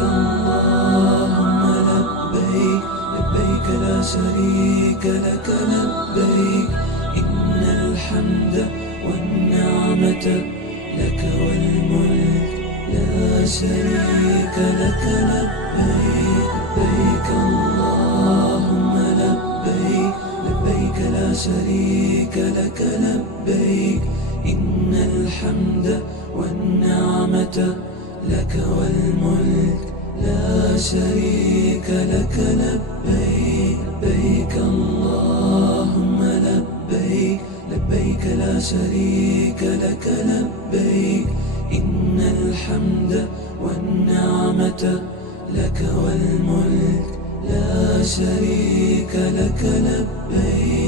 اللهم لبيك لبيك لا شريك لك لبيك إن الحمد والنعمة لك والملك لا شريك لك لبيك لبيك اللهم لبيك لبيك لا شريك لك لبيك إن الحمد والنعمة لك والملك لا شريك لك لبيك لبيك اللهم لبيك لبيك لا شريك لك لبيك إن الحمد والنعمة لك والملك لا شريك لك لبيك